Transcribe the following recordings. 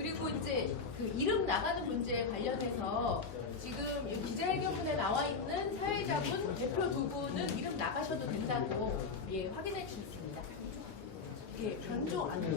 그리고 이제 그 이름 나가는 문제에 관련해서 지금 이 기자회견문에 나와 있는 사회자분 대표 두 분은 이름 나가셔도 된다고 예, 확인해 주셨습니다. 예, 변조 안 해요.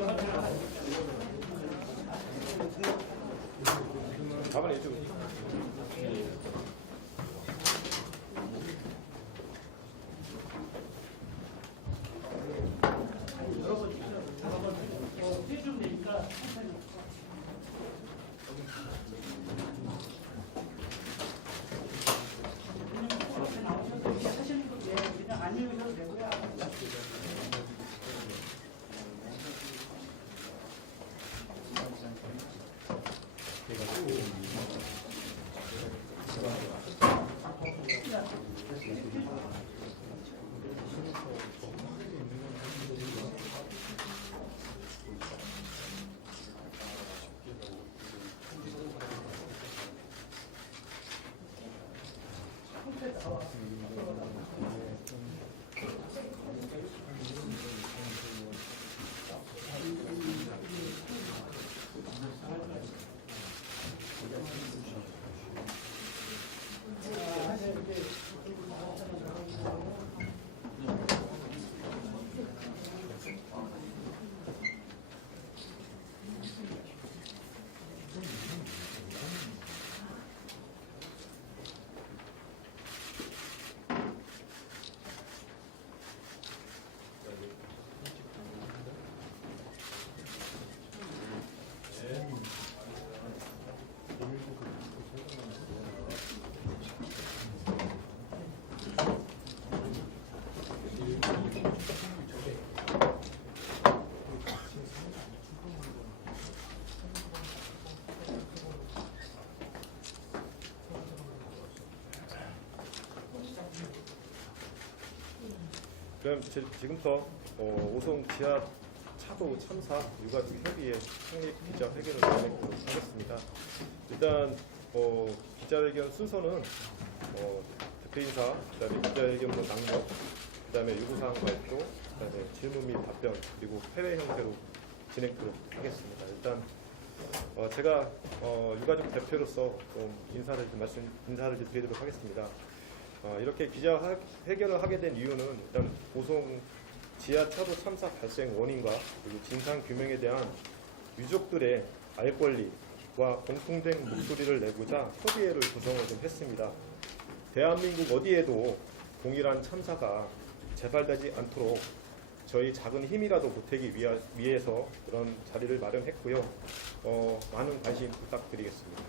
그럼 지- 지금부터 어, 오송 지하 차도 참사 유가족 협의회 창립 기자 회견을 진행하도록 하겠습니다. 일단 어, 기자회견 순서는 어, 대표 인사, 그다음에 기자회견문 낭독, 그다음에 요구사항 발표, 그다음에 질문 및 답변 그리고 회회 형태로 진행토록 하겠습니다. 일단 어, 제가 어, 유가족 대표로서 좀 인사를 좀 말씀 인사를 좀 드리도록 하겠습니다. 어, 이렇게 기자 회견을 하게 된 이유는 일단 고송 지하 차도 참사 발생 원인과 그리고 진상 규명에 대한 유족들의 알 권리와 공통된 목소리를 내고자 협의회를 구성을 좀 했습니다. 대한민국 어디에도 동일한 참사가 재발되지 않도록 저희 작은 힘이라도 보태기 위하, 위해서 그런 자리를 마련했고요. 어, 많은 관심 부탁드리겠습니다.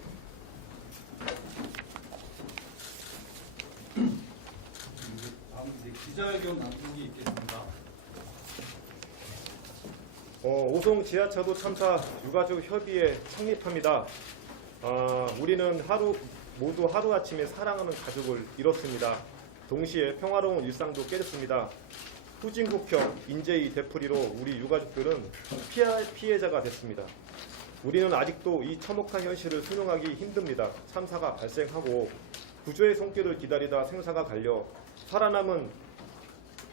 다음 이제 기자회견 낭독이 있겠습니다. 어, 오송 지하차도 참사 유가족 협의회 창립합니다. 아, 우리는 하루 모두 하루 아침에 사랑하는 가족을 잃었습니다. 동시에 평화로운 일상도 깨졌습니다. 후진국형 인재의 되풀이로 우리 유가족들은 피해, 피해자가 됐습니다. 우리는 아직도 이 참혹한 현실을 수용하기 힘듭니다. 참사가 발생하고 구조의 손길을 기다리다 생사가 갈려 살아남은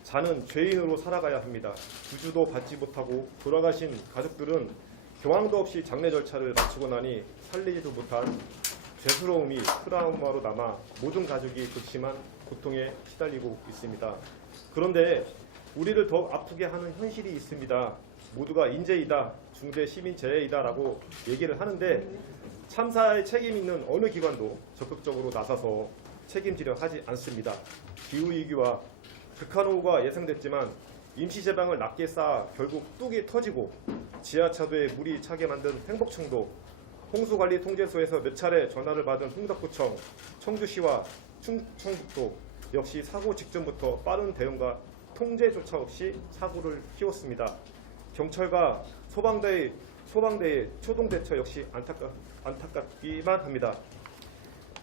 자는 죄인으로 살아가야 합니다. 구주도 받지 못하고 돌아가신 가족들은 교황도 없이 장례 절차를 마치고 나니 살리지도 못한 죄스러움이 트라우마로 남아 모든 가족이 극심한 고통에 시달리고 있습니다. 그런데 우리를 더 아프게 하는 현실이 있습니다. 모두가 인재이다, 중대 시민 재해이다라고 얘기를 하는데 참사에 책임 있는 어느 기관도 적극적으로 나서서 책임지려 하지 않습니다. 기후 위기와 극한호우가 예상됐지만 임시 제방을 낮게 쌓아 결국 뚝이 터지고 지하차도에 물이 차게 만든 행복청도 홍수관리통제소에서 몇 차례 전화를 받은 흥덕구청, 청주시와 충청북도 역시 사고 직전부터 빠른 대응과 통제조차 없이 사고를 키웠습니다. 경찰과 소방대의 소방대의 초동 대처 역시 안타깝, 안타깝기만 합니다.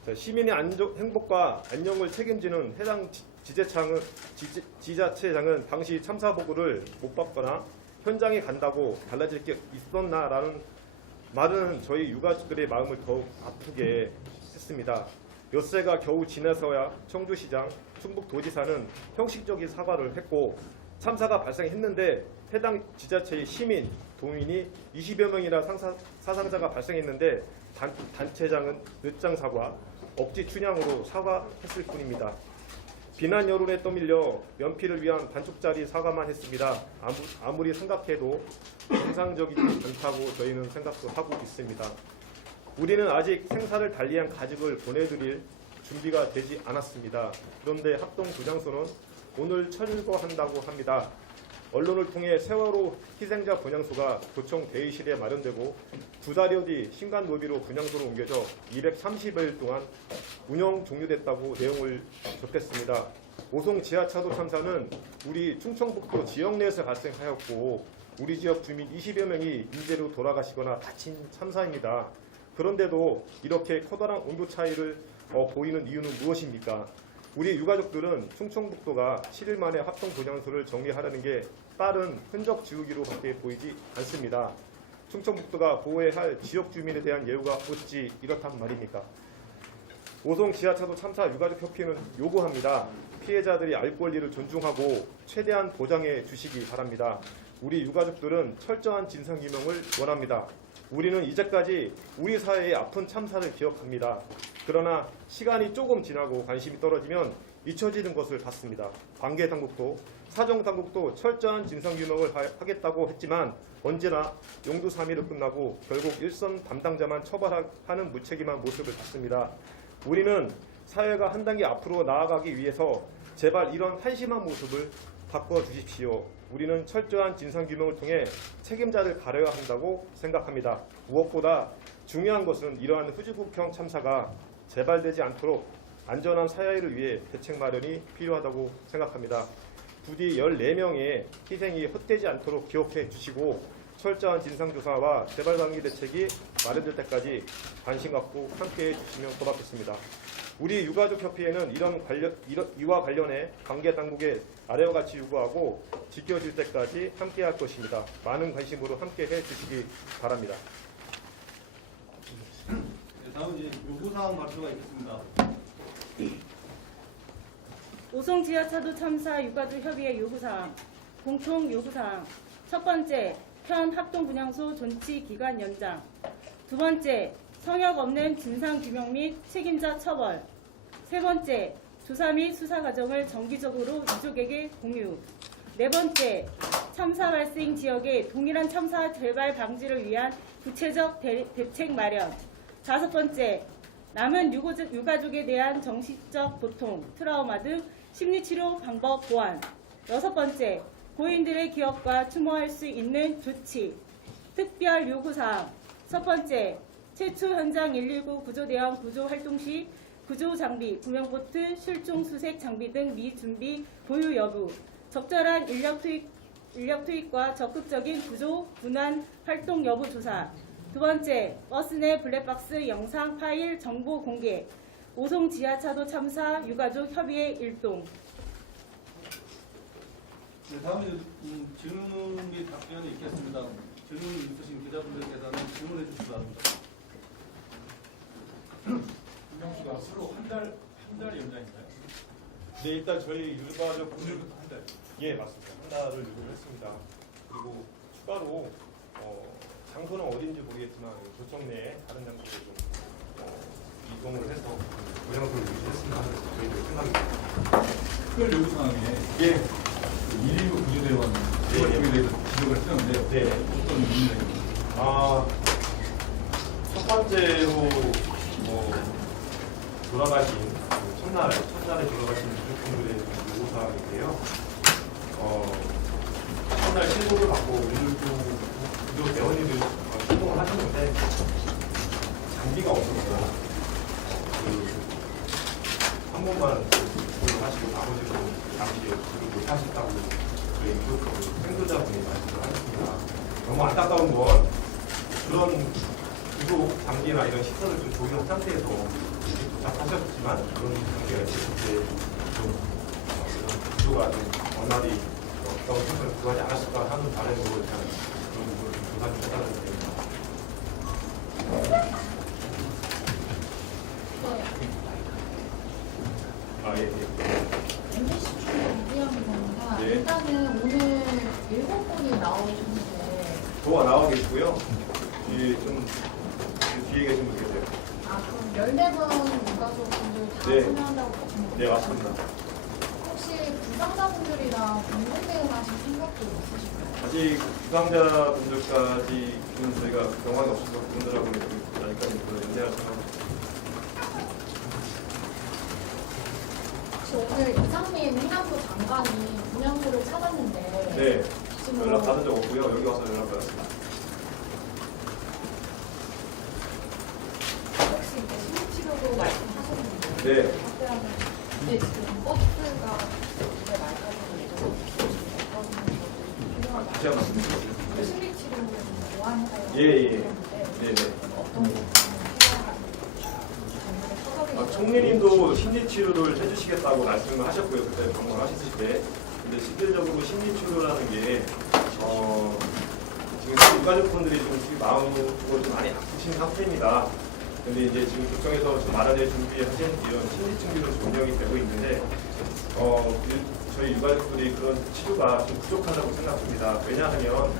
자, 시민의 안전, 행복과 안녕을 책임지는 해당 지- 지자체장은, 지, 지자체장은 당시 참사 보고를 못 받거나 현장에 간다고 달라질 게 있었나라는 말은 저희 유가족들의 마음을 더욱 아프게 했습니다. 엿새가 겨우 지나서야 청주시장, 충북도지사는 형식적인 사과를 했고 참사가 발생했는데 해당 지자체의 시민, 도민이 20여 명이나 상사, 사상자가 발생했는데 단, 단체장은 늦장 사과, 억지 춘향으로 사과했을 뿐입니다. 비난 여론에 떠밀려 연필을 위한 반쪽짜리 사과만 했습니다. 아무, 아무 리 생각해도 정상적이지 않다고 저희는 생각도 하고 있습니다. 우리는 아직 생사를 달리한 가족을 보내드릴 준비가 되지 않았습니다. 그런데 합동 분향소는 오늘 철거한다고 합니다. 언론을 통해 세월호 희생자 분향소가 도청 대의실에 마련되고 두 달여 뒤 신간 노비로 분향소로 옮겨져 230일 동안 운영 종료됐다고 내용을 접했습니다. 오송 지하차도 참사는 우리 충청북도 지역 내에서 발생하였고 우리 지역 주민 20여 명이 인재로 돌아가시거나 다친 참사입니다. 그런데도 이렇게 커다란 온도 차이를 어, 보이는 이유는 무엇입니까? 우리 유가족들은 충청북도가 7일 만에 합동 분향소를 정리하려는 게 빠른 흔적 지우기로밖에 보이지 않습니다. 충청북도가 보호해야 할 지역 주민에 대한 예우가 어찌 이렇단 말입니까? 오송 지하차도 참사 유가족 협회는 요구합니다. 피해자들이 알 권리를 존중하고 최대한 보장해 주시기 바랍니다. 우리 유가족들은 철저한 진상 규명을 원합니다. 우리는 이제까지 우리 사회의 아픈 참사를 기억합니다. 그러나 시간이 조금 지나고 관심이 떨어지면 잊혀지는 것을 봤습니다. 관계 당국도 사정 당국도 철저한 진상 규명을 하- 하겠다고 했지만 언제나 용두 3일을 끝나고 결국 일선 담당자만 처벌하는 무책임한 모습을 봤습니다. 우리는 사회가 한 단계 앞으로 나아가기 위해서 제발 이런 한심한 모습을 바꿔 주십시오. 우리는 철저한 진상 규명을 통해 책임자를 가려야 한다고 생각합니다. 무엇보다 중요한 것은 이러한 후지국형 참사가 재발되지 않도록 안전한 사회를 위해 대책 마련이 필요하다고 생각합니다. 부디 14명의 희생이 헛되지 않도록 기억해 주시고 철저한 진상조사와 재발방지 대책이 마련될 때까지 관심 갖고 함께해 주시면 고맙겠습니다. 우리 유가족 협회에는 이런 관련 이러- 이와 관련해 관계 당국에 아래와 같이 요구하고 지켜질 때까지 함께 할 것입니다. 많은 관심으로 함께 해 주시기 바랍니다. 네, 다음은 이제 요구사항 발표가 있겠습니다. 오송 지하차도 참사 유가족 협의회 요구사항 공통 요구사항 첫 번째 현 합동 분향소 존치 기간 연장 두 번째 성역 없는 진상 규명 및 책임자 처벌 세 번째 조사 및 수사 과정을 정기적으로 유족에게 공유 네 번째 참사 발생 지역의 동일한 참사 재발 방지를 위한 구체적 대, 대책 마련 다섯 번째 남은 유가족, 유가족에 대한 정신적 고통, 트라우마 등 심리치료 방법 보완. 여섯 번째, 고인들의 기억과 추모할 수 있는 조치. 특별 요구사항. 첫 번째, 최초 현장 119 구조 대응 구조 활동 시 구조 장비, 구명보트, 실종 수색 장비 등 미준비 보유 여부. 적절한 인력 투입, 인력 투입과 적극적인 구조 분한 활동 여부 조사. 두 번째, 버스 내 블랙박스 영상 파일 정보 공개. 오송 지하차도 참사 유가족 협의회 일동. 네, 다음은 음, 질문 및 답변이 있겠습니다. 질문 있으신 기자분들께서는 질문해 주시기 바랍니다. 김명수가 서로 한 달, 한 달 연장인가요? 네, 일단 저희 유가족 오늘부터 한 달. 예, 맞습니다. 한 달을 요구를 했습니다. 그리고 추가로 어, 장소는 어딘지 모르겠지만 도청 내에 다른 장소로 좀 어, 이동을 해서 모양을 하는 저희들 생각입니다. 특별 요구 사항에 예, 119 구조대원 네. 대원에 대해서 지적을 했는데 네. 어떤 의미가 있나요? 아, 첫 번째로 뭐 돌아가신 그 첫날, 첫날에 돌아가신 유족분들의 요구사항인데요. 어, 첫날 신고를 받고 유족, 유족 대원님들 어, 신고를 하셨는데 장비가 없어서 어, 그한 번만 그걸 하시고 나머지는 장비를 못 하셨다고 저희 그 생존자분이 말씀을 하셨습니다. 너무 안타까운 건 그런 구조 장비나 이런 시설을 좀 조기한 상태에서 도착하셨지만 그런 단계가 있을 때좀 그런 구조가 좀 원활히 어떤 생각을 구하지 않았을까 하는 바람으로 일단 그런 부분을 좀 조사 좀 해달라고 드립니다. 아, 예, 예. MBC 출연 이기영입니다. 네. 일단은 오늘 일곱 분이 나오셨는데, 도와 나와 계시고요. 이 좀, 그 뒤에 계신 분 계세요. 아, 그럼 14분 유가족분들 다 네. 참여한다고 보시면 네, 맞습니다. 혹시 부상자분들이랑 공동 대응하실 생각도 있으실까요? 아직 부상자분들까지 는 저희가 경험이 없어서 그분들하고는 좀 아직까지 연대할 생각은 혹시 오늘 이상민 행안부 장관이 분양소를 찾았는데, 네, 지금 연락 받은 적 없고요. 여기 와서 연락 받았습니다. 혹시 이제 심리치료도 말씀하셨는데, 네, 확대하면 이제 지금 버스가 이제 말까지 예정돼 어떤 것들이 다시 한번 말씀드리겠습니다. 심리치료를 보완해달라고 예, 예. 드렸는데 네, 네. 아, 총리님도 심리치료를 해주시겠다고 말씀을 하셨고요. 그때 방문하셨을 때. 근데 실질적으로 심리치료라는 게, 어, 지금 유가족분들이 좀 지금 마음을 좀 많이 아프신 상태입니다. 근데 이제 지금 국정에서 좀 마련해 준비하신 이런 심리치료로 좀 운영이 되고 있는데, 어, 유- 저희 유가족들이 그런 치료가 좀 부족하다고 생각합니다. 왜냐하면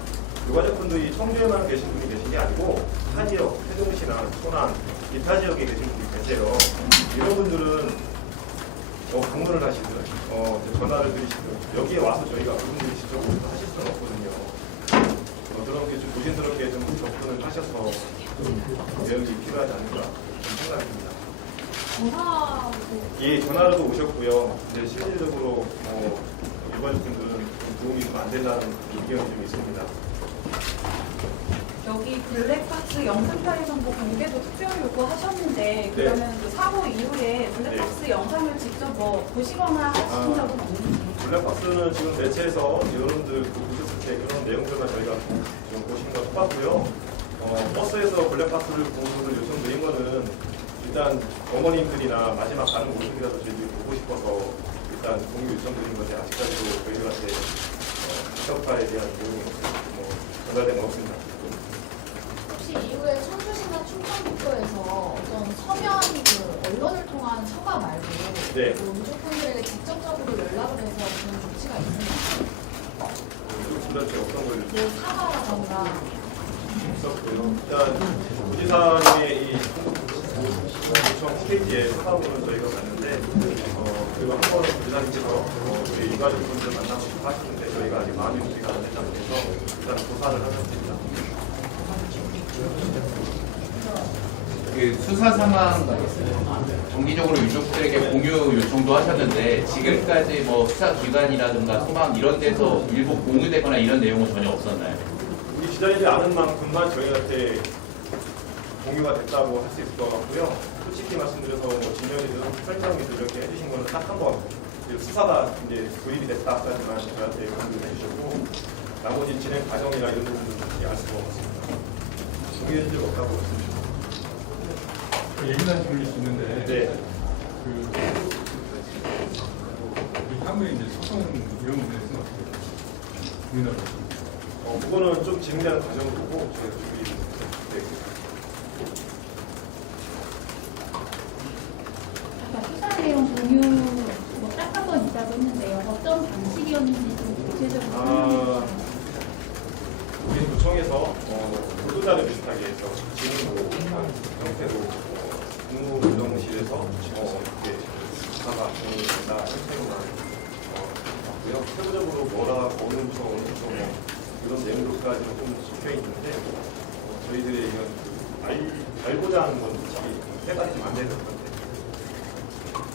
유가족분들이 청주에만 계신 분이 계신 게 아니고 타 지역, 세종시나 천안, 기타 지역에 계신 분이 계세요. 이런 분들은 어, 방문을 하시든 어, 전화를 드리시든 여기에 와서 저희가 그분들이 직접 오셔서 하실 수는 없거든요. 어, 그런 게좀 조심스럽게 좀 접근을 하셔서 좀 대응이 필요하지 않을까 좀 생각합니다. 전화 예, 전화로도 오셨고요. 이제 실질적으로 어, 유가족분들은 좀 도움이 좀 안 된다는 의견이 좀 있습니다. 여기 블랙박스 영상 파일 정보 공개도 특별 요구하셨는데 네. 그러면 그 사고 이후에 블랙박스 영상을 직접 뭐 보시거나 하신 아. 적은 없는지 블랙박스는 지금 매체에서 여러분들 그 보셨을 때 그런 내용들만 저희가 지금 보신 거 똑같고요. 어, 버스에서 블랙박스를 보호를 요청드린 거는 일단 어머님들이나 마지막 가는 모습이라도 저희들이 보고 싶어서 일단 공유 요청 드린 건데 아직까지도 저희들한테 어, 기사파에 대한 내용이 뭐 전달된 건 없습니다. 혹시 이후에 청주시나 충청북도에서 어떤 서면 그 언론을 통한 처가 말고 네. 그 유족분들에게 직접적으로 연락을 해서 그런 조치가 있나요? 도대체 어떤 걸 뭐 사과라던가 있었고요. 일단 부지사님의 이 구청 홈페이지에 저희가 봤는데 어, 그리고 한 번은 부지사님께서 어, 우리 유가족분들 만나고 싶어 하시는데 저희가 아직 마음의 준비가 안된 상태에서 일단 조사를 하셨습니다. 그 수사 상황 정기적으로 유족들에게 공유 요청도 하셨는데 지금까지 뭐 수사 기관이라든가 소방 이런 데서 일부 공유되거나 이런 내용은 전혀 없었나요? 우리 기다리지 않은 만큼만 저희한테 공유가 됐다고 할 수 있을 것 같고요. 솔직히 말씀드려서 뭐 진영이든 설정이든 이렇게 해주신 거는 딱 한 번 수사가 이제 도입이 됐다까지만 저희한테 공유해 주셨고 나머지 진행 과정이나 이런 부분은 알 수가 없습니다. 준적 없다고 말씀드립니다. 예민한 질문일 수 있는데 네. 그, 그 향후에 이제 소송 이런 부분에서는 어떻게 국민하고 어, 그거는 좀 진행되는 과정을 보고 저희가 준비 네. 아까 수사 내용 공유 뭐딱한번 있다고 했는데요. 어떤 방식이었는지 좀 구체적으로 설명해 아, 주세요. 우리 구청에서 어, 보도자료 비슷하게 해서 지능도 형태로 어, 국무조정실에서 어, 이렇게 수사가 진행된다 형태로만 어, 왔고요. 세부적으로 뭐라 어느 부서 어느 부서 뭐 이런 내용들까지 좀 적혀 있는데 어, 저희들의 이런 그 알, 알고자 하는 건 솔직히 해가 지안 되는 건데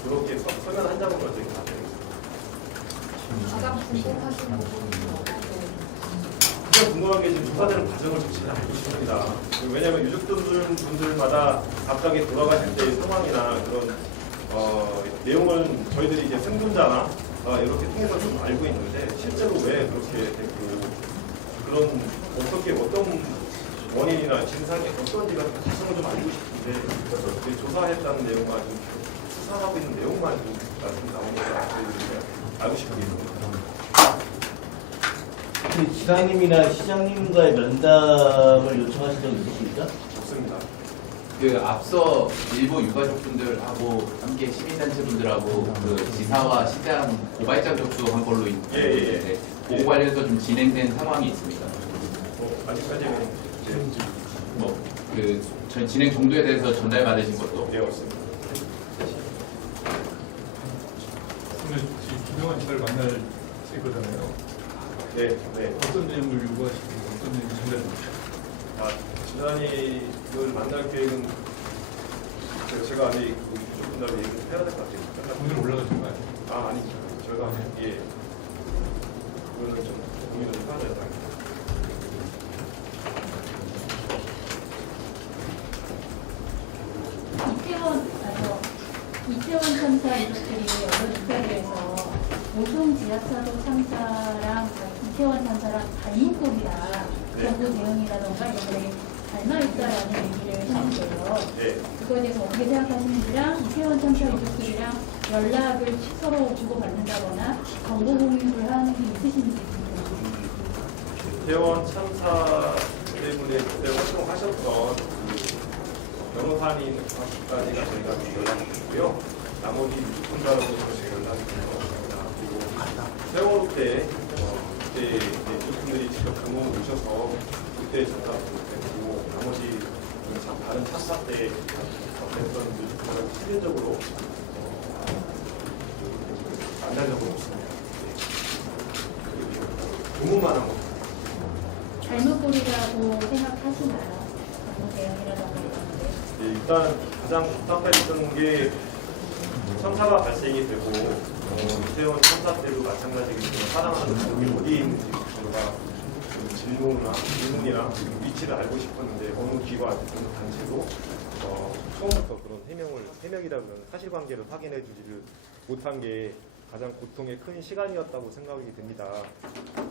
그렇게 서- 서면 한 장으로 저희가 다 되는 거예요. 가장 궁금하신 부분이 어떤 가장 궁금한 게 지금 조사되는 과정을 자체를 알고 싶습니다. 왜냐하면 유족들 분들마다 갑자기 돌아가실 때의 상황이나 그런 어, 내용은 저희들이 이제 생존자나 아, 이렇게 통해서 좀 알고 있는데 실제로 왜 그렇게 됐고 그런 어떻게 어떤 원인이나 진상이 어떤지가 사실은 좀 알고 싶은데 그 조사했다는 내용만 좀 수사하고 있는 내용만 좀 말씀 나오니까 알고 싶습니다. 그 지사님이나 시장님과의 면담을 요청하신 적 있으십니까? 없습니다. 그 앞서 일부 유가족분들하고 함께 시민단체분들하고 그 지사와 시장 고발장 접수한 걸로 있- 예, 예, 예. 네, 그거 관련해서 좀 진행된 상황이 있습니다. 뭐 아직까지는 이제 뭐그 진행 정도에 대해서 전달 받으신 것도 네 없습니다. 오늘 지금 김영환 지사를 만날 거잖아요. 네, 네. 어떤 내용을 요구하시고 어떤 내용을 전달해주시죠? 아, 지단이를 만날 계획은 그 제가 아직 조금이라도 얘기를 해야 될 것 같아요. 오늘 올라가신 거 아니에요? 아, 아니죠. 저희가 예. 그거는 좀 고민을 좀 해야 될것 같아요. 이태원, 아저 이태원 참사 유족들이 여러 주사위에서 오송 지하차도 참사랑 이태원 참사랑 네. 정부 대응이라던가 이런 거에 닮아있다라는 얘기를 했는데요. 예. 그거에 대해서 어떻게 생각하시는지랑 이태원 참사 유족들이랑 연락을 서로 주고받는다거나 정보 공유를 하는 게 있으신지. 대원 참사 때문에 그때 활동하셨던 그 변호사님 까지가 저희가 좀 연락이 됐고요. 나머지 저희가 된것 같습니다. 그리고 세월호 때, 오셔서 그때 잠깐 됐고 나머지 그 참- 다른 참사 때 실질적으로 어, 만난 적은 없습니다. 공문만 한 거. 닮은꼴이라고 생각하시나요? 정부 대응이라던가 이런 게. 예, 일단 가장 답답했던 게 참사가 발생이 되고 어, 이태원 참사 때도 마찬가지겠지만 사랑하는 가족이 어디에 있는지 저희가 좀 질문이나 질문이나 위치를 알고 싶었는데 어느 기관, 어느 단체도 어, 처음부터 그런 해명을 해명이라는 사실관계를 확인해 주지를 못한 게 가장 고통의 큰 시간이었다고 생각이 됩니다.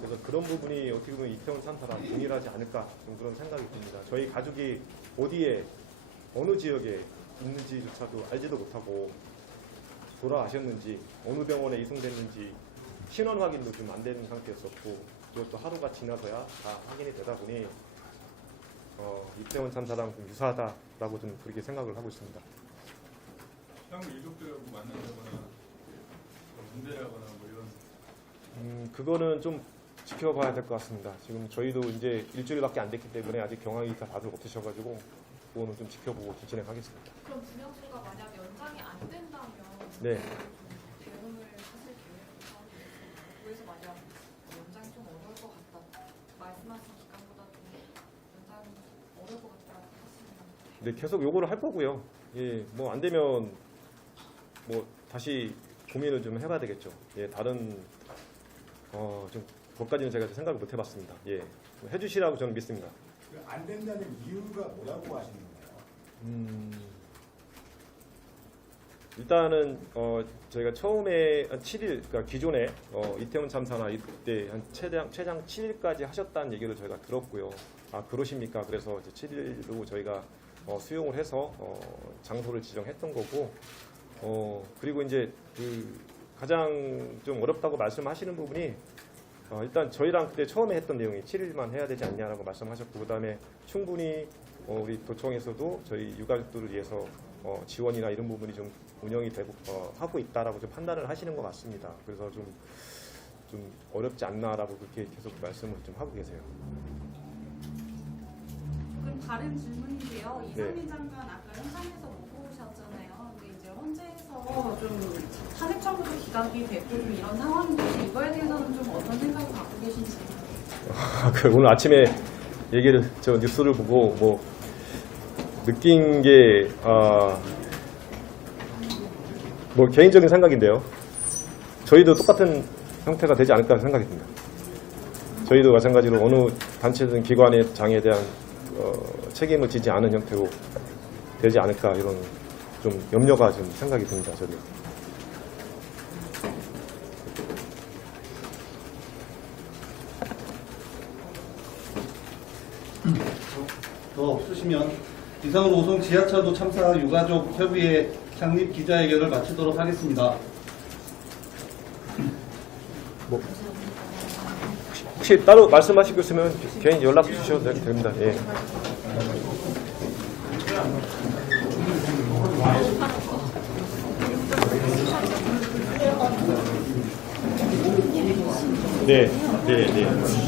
그래서 그런 부분이 어떻게 보면 이태원 참사랑 동일하지 않을까 좀 그런 생각이 듭니다. 저희 가족이 어디에 어느 지역에 있는지조차도 알지도 못하고 돌아가셨는지 어느 병원에 이송됐는지 신원 확인도 좀 안 되는 상태였었고 그것도 하루가 지나서야 다 확인이 되다 보니 어, 이태원 참사랑 좀 유사하다라고 좀 그렇게 생각을 하고 있습니다. 시장님 유족들하고 만난다거나 뭐 문대라거나 뭐 이런 음, 그거는 좀 지켜봐야 될 것 같습니다. 지금 저희도 이제 일주일밖에 안 됐기 때문에 아직 경황이 다 다들 없으셔가지고 그거는 좀 지켜보고 진행하겠습니다. 그럼 분양소가 만약 연장이 안 된다면 네. 대응을 하실 계획을 하고 있습니다. 그래서 만약 연장이 좀 어려울 것 같다. 말씀하신 기간보다 좀 연장이 어려울 것 같다고 하시면 네, 계속 요구를 할 거고요. 예, 뭐 안 되면 뭐 다시 고민을 좀 해봐야 되겠죠. 예, 다른 어, 좀 그것까지는 제가 생각을 못 해봤습니다. 예, 해주시라고 저는 믿습니다. 안 된다는 이유가 뭐라고 하시는 거예요? 음, 일단은 어, 저희가 처음에 한 7일, 그러니까 기존에 어, 이태원 참사나 이때 한 최장 최장 7일까지 하셨다는 얘기를 저희가 들었고요. 아 그러십니까? 그래서 이제 7일로 저희가 어, 수용을 해서 어, 장소를 지정했던 거고, 어, 그리고 이제 그 가장 좀 어렵다고 말씀하시는 부분이 어, 일단 저희랑 그때 처음에 했던 내용이 7일만 해야 되지 않냐라고 말씀하셨고 그다음에 충분히 어, 우리 도청에서도 저희 유가족들을 위해서 어, 지원이나 이런 부분이 좀 운영이 되고 어, 하고 있다라고 좀 판단을 하시는 것 같습니다. 그래서 좀, 좀 어렵지 않나라고 그렇게 계속 말씀을 좀 하고 계세요. 다른 질문인데요. 네. 이상민 장관 아까 현장에서 못 보셨잖아요. 근데 이제 헌재에서 좀 탄핵 청구도 기각이 됐고 좀 이런 상황인데 이거에 대해서는 좀 어떤 생각을 갖고 계신지. 아, 그 오늘 아침에 얘기를 저 뉴스를 보고 뭐 느낀 게 아, 뭐 개인적인 생각인데요. 저희도 똑같은 형태가 되지 않을까 생각이 듭니다. 저희도 마찬가지로 어느 단체든 기관의 장에 대한 어, 책임을 지지 않은 형태로 되지 않을까 이런 좀 염려가 좀 생각이 듭니다. 저는. 더 없으시면 이상으로 오송 지하철도 참사 유가족 협의회 창립 기자회견을 마치도록 하겠습니다. 뭐. 혹시 따로 말씀하실 거 있으면 개인 연락 주셔도 되- 됩니다. 예. 네, 네, 네.